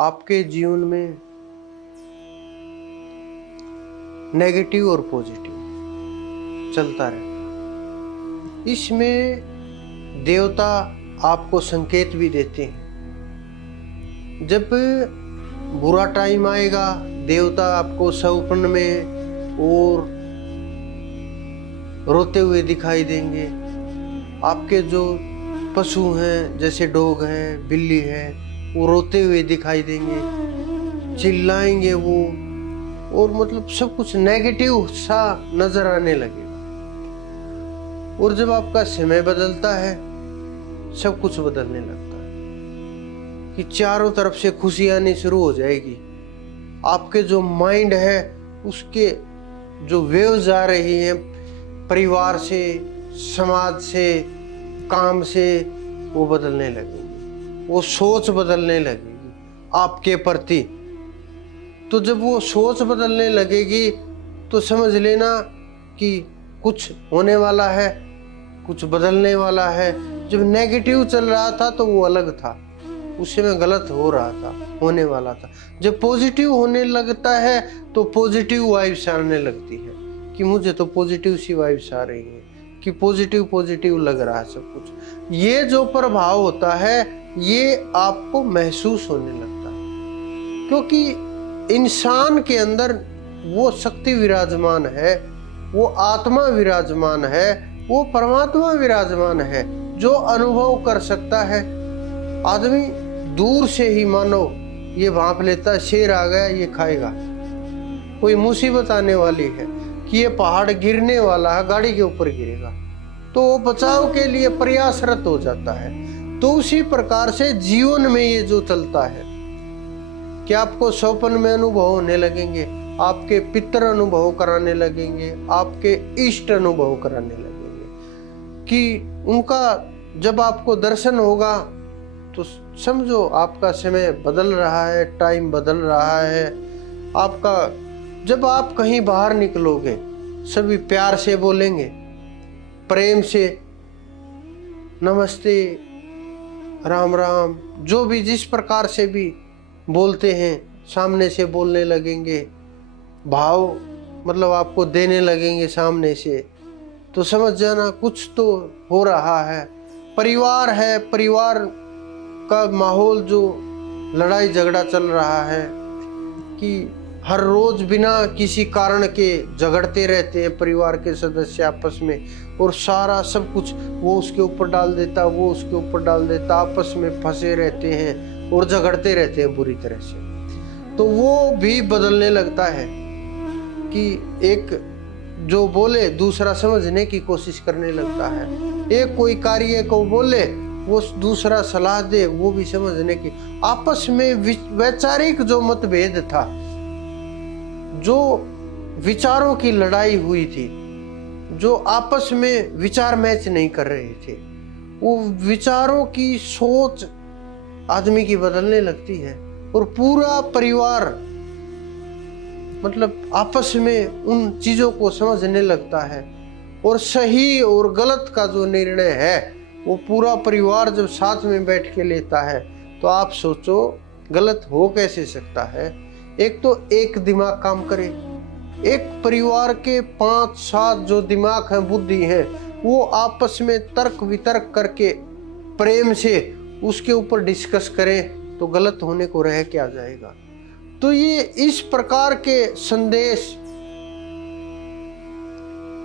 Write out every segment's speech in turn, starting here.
आपके जीवन में नेगेटिव और पॉजिटिव चलता रहता है। इसमें देवता आपको संकेत भी देते हैं। जब बुरा टाइम आएगा, देवता आपको सपन में और रोते हुए दिखाई देंगे। आपके जो पशु हैं, जैसे डॉग हैं, बिल्ली है, वो रोते हुए दिखाई देंगे, चिल्लाएंगे वो, और मतलब सब कुछ नेगेटिव सा नजर आने लगेगा। और जब आपका समय बदलता है, सब कुछ बदलने लगता है कि चारों तरफ से खुशी आनी शुरू हो जाएगी। आपके जो माइंड है, उसके जो वेव्स आ रही हैं परिवार से, समाज से, काम से, वो बदलने लगेंगी। वो सोच बदलने लगेगी आपके प्रति। तो जब वो सोच बदलने लगेगी तो समझ लेना कि कुछ होने वाला है, कुछ बदलने वाला है। जब नेगेटिव चल रहा था तो वो अलग था, उससे में गलत हो रहा था, होने वाला था। जब पॉजिटिव होने लगता है तो पॉजिटिव वाइब्स आने लगती है कि मुझे तो पॉजिटिव सी वाइब्स आ रही है, कि पॉजिटिव लग रहा है सब कुछ। ये जो प्रभाव होता है ये आपको महसूस होने लगता है, क्योंकि इंसान के अंदर वो शक्ति विराजमान है, वो आत्मा विराजमान है, वो परमात्मा विराजमान है जो अनुभव कर सकता है। आदमी दूर से ही मानो ये भांप लेता है, शेर आ गया, ये खाएगा, कोई मुसीबत आने वाली है, कि ये पहाड़ गिरने वाला है, गाड़ी के ऊपर गिरेगा, तो वो बचाव के लिए प्रयासरत हो जाता है। तो उसी प्रकार से जीवन में ये जो चलता है कि आपको सौपन में अनुभव होने लगेंगे, आपके पितर अनुभव कराने लगेंगे, आपके इष्ट अनुभव कराने लगेंगे, कि उनका जब आपको दर्शन होगा तो समझो आपका समय बदल रहा है, टाइम बदल रहा है आपका। जब आप कहीं बाहर निकलोगे, सभी प्यार से बोलेंगे, प्रेम से, नमस्ते, राम राम, जो भी जिस प्रकार से भी बोलते हैं, सामने से बोलने लगेंगे, भाव मतलब आपको देने लगेंगे सामने से। तो समझ जाना कुछ तो हो रहा है। परिवार है, परिवार का माहौल जो लड़ाई झगड़ा चल रहा है, कि हर रोज बिना किसी कारण के झगड़ते रहते हैं परिवार के सदस्य आपस में, और सारा सब कुछ वो उसके ऊपर डाल देता, वो उसके ऊपर डाल देता, आपस में फंसे रहते हैं और झगड़ते रहते हैं बुरी तरह से। तो वो भी बदलने लगता है कि एक जो बोले दूसरा समझने की कोशिश करने लगता है, एक कोई कार्य को बोले वो दूसरा सलाह दे, वो भी समझने की। आपस में वैचारिक जो मतभेद था, जो विचारों की लड़ाई हुई थी, जो आपस में विचार मैच नहीं कर रहे थे, वो विचारों की सोच आदमी की बदलने लगती है, और पूरा परिवार मतलब आपस में उन चीजों को समझने लगता है, और सही और गलत का जो निर्णय है वो पूरा परिवार जब साथ में बैठ के लेता है, तो आप सोचो गलत हो कैसे सकता है। एक तो एक दिमाग काम करे, एक परिवार के 5-7 जो दिमाग हैं, बुद्धि है, वो आपस में तर्क वितर्क करके प्रेम से उसके ऊपर डिस्कस करें, तो गलत होने को रह क्या जाएगा। तो ये इस प्रकार के संदेश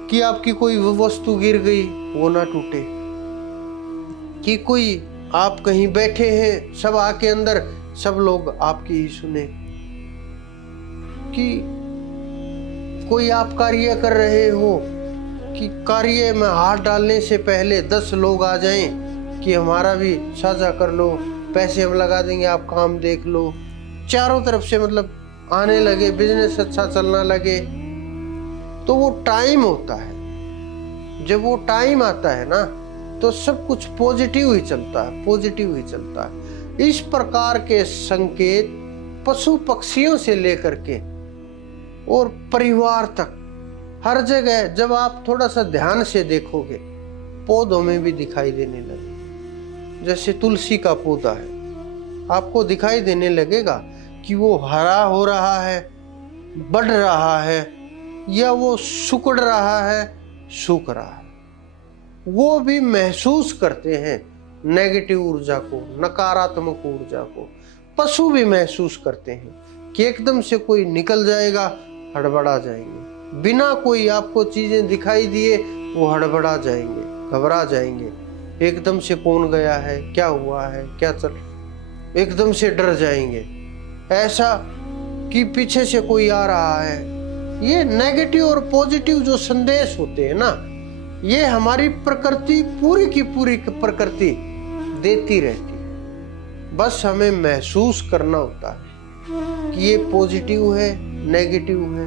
कि आपकी कोई वस्तु गिर गई वो ना टूटे, कि कोई आप कहीं बैठे हैं सभा के अंदर, सब लोग आपकी ही सुने, कि कोई आप कार्य कर रहे हो, कि कार्य में हाथ डालने से पहले 10 लोग आ जाएं कि हमारा भी साझा कर लो, पैसे हम लगा देंगे, आप काम देख लो, चारों तरफ से मतलब आने लगे, बिजनेस अच्छा चलना लगे। तो वो टाइम होता है, जब वो टाइम आता है ना, तो सब कुछ पॉजिटिव ही चलता है, पॉजिटिव ही चलता है। इस प्रकार के संकेत पशु पक्षियों से लेकर के और परिवार तक हर जगह, जब आप थोड़ा सा ध्यान से देखोगे, पौधों में भी दिखाई देने लगे। जैसे तुलसी का पौधा है, आपको दिखाई देने लगेगा कि वो हरा हो रहा है, बढ़ रहा है, या वो सिकुड़ रहा है, सूख रहा है। वो भी महसूस करते हैं नेगेटिव ऊर्जा को, नकारात्मक ऊर्जा को। पशु भी महसूस करते हैं कि एकदम से कोई निकल जाएगा, हड़बड़ा जाएंगे। बिना कोई आपको चीजें दिखाई दिए वो हड़बड़ा जाएंगे, घबरा जाएंगे। एकदम से कौन गया है, क्या हुआ है, क्या चल, एकदम से डर जाएंगे, ऐसा कि पीछे से कोई आ रहा है। ये नेगेटिव और पॉजिटिव जो संदेश होते हैं ना, ये हमारी प्रकृति, पूरी की पूरी प्रकृति देती रहती है। बस हमें महसूस करना होता है कि ये पॉजिटिव है, नेगेटिव है।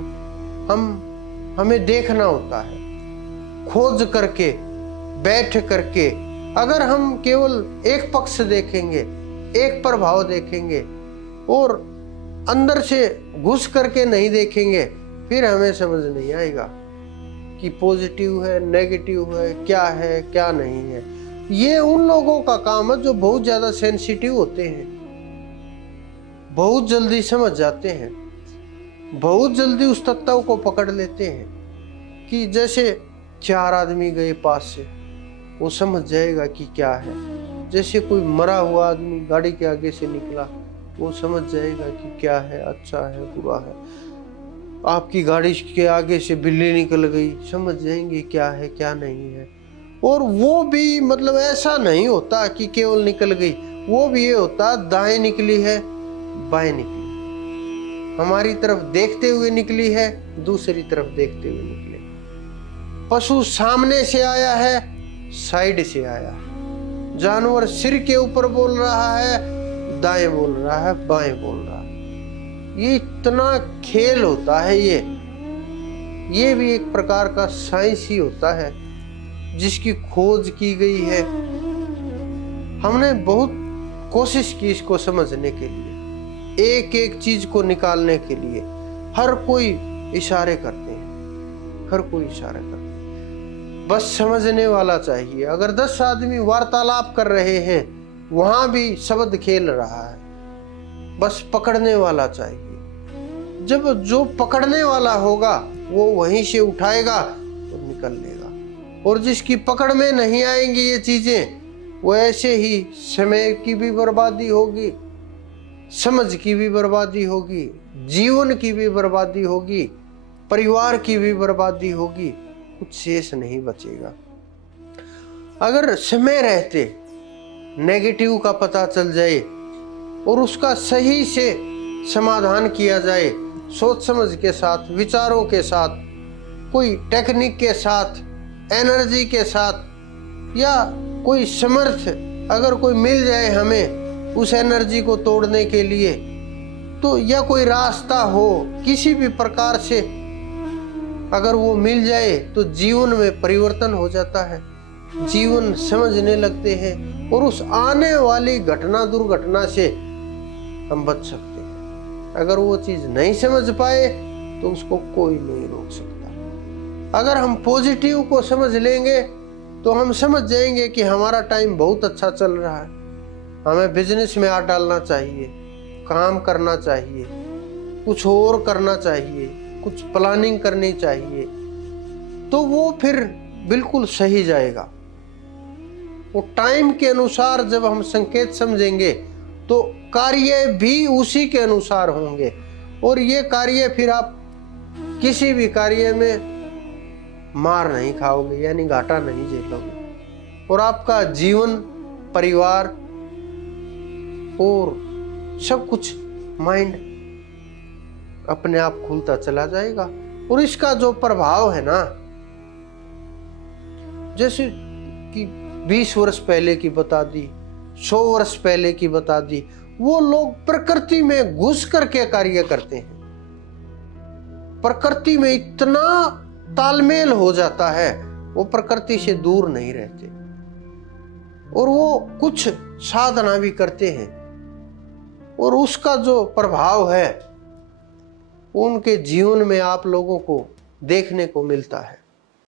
हमें देखना होता है, खोज करके, बैठ करके। अगर हम केवल एक पक्ष देखेंगे, एक प्रभाव देखेंगे और अंदर से घुस करके नहीं देखेंगे, फिर हमें समझ नहीं आएगा कि पॉजिटिव है, नेगेटिव है, क्या नहीं है। ये उन लोगों का काम है जो बहुत ज्यादा सेंसिटिव होते हैं, बहुत जल्दी समझ जाते हैं, बहुत जल्दी उस तत्व को पकड़ लेते हैं। कि जैसे 4 आदमी गए पास से, वो समझ जाएगा कि क्या है। जैसे कोई मरा हुआ आदमी गाड़ी के आगे से निकला, वो समझ जाएगा कि क्या है, अच्छा है, बुरा है। आपकी गाड़ी के आगे से बिल्ली निकल गई, समझ जाएंगे क्या है, क्या नहीं है। और वो भी मतलब ऐसा नहीं होता कि केवल निकल गई, वो भी ये होता दाएं निकली है, बाएं निकली, हमारी तरफ देखते हुए निकली है, दूसरी तरफ देखते हुए निकली। पशु सामने से आया है, साइड से आया है। जानवर सिर के ऊपर बोल रहा है, दाएं बोल रहा है, बाएं बोल रहा है। ये इतना खेल होता है। ये भी एक प्रकार का साइंस ही होता है जिसकी खोज की गई है। हमने बहुत कोशिश की इसको समझने के लिए, एक एक चीज को निकालने के लिए। हर कोई इशारे करते हैं, हर कोई इशारे करते हैं। बस समझने वाला चाहिए। अगर 10 आदमी वार्तालाप कर रहे हैं, वहां भी शब्द खेल रहा है, बस पकड़ने वाला चाहिए। जब जो पकड़ने वाला होगा वो वहीं से उठाएगा और निकल लेगा। और जिसकी पकड़ में नहीं आएंगी ये चीजें, वो ऐसे ही समय की भी बर्बादी होगी, समझ की भी बर्बादी होगी, जीवन की भी बर्बादी होगी, परिवार की भी बर्बादी होगी, कुछ शेष नहीं बचेगा। अगर समय रहते नेगेटिव का पता चल जाए और उसका सही से समाधान किया जाए, सोच समझ के साथ, विचारों के साथ, कोई टेक्निक के साथ, एनर्जी के साथ, या कोई समर्थ अगर कोई मिल जाए हमें उस एनर्जी को तोड़ने के लिए, तो या कोई रास्ता हो किसी भी प्रकार से, अगर वो मिल जाए तो जीवन में परिवर्तन हो जाता है। जीवन समझने लगते हैं और उस आने वाली घटना, दुर्घटना से हम बच सकते हैं। अगर वो चीज नहीं समझ पाए तो उसको कोई नहीं रोक सकता। अगर हम पॉजिटिव को समझ लेंगे तो हम समझ जाएंगे कि हमारा टाइम बहुत अच्छा चल रहा है, हमें बिजनेस में हाथ डालना चाहिए, काम करना चाहिए, कुछ और करना चाहिए, कुछ प्लानिंग करनी चाहिए, तो वो फिर बिल्कुल सही जाएगा। वो टाइम के अनुसार जब हम संकेत समझेंगे तो कार्य भी उसी के अनुसार होंगे। और ये कार्य फिर आप किसी भी कार्य में मार नहीं खाओगे, यानी घाटा नहीं झेलोगे। और आपका जीवन, परिवार और सब कुछ, माइंड अपने आप खुलता चला जाएगा। और इसका जो प्रभाव है ना, जैसे कि 20 वर्ष पहले की बता दी, 100 वर्ष पहले की बता दी, वो लोग प्रकृति में घुस करके कार्य करते हैं। प्रकृति में इतना तालमेल हो जाता है, वो प्रकृति से दूर नहीं रहते। और वो कुछ साधना भी करते हैं और उसका जो प्रभाव है उनके जीवन में आप लोगों को देखने को मिलता है।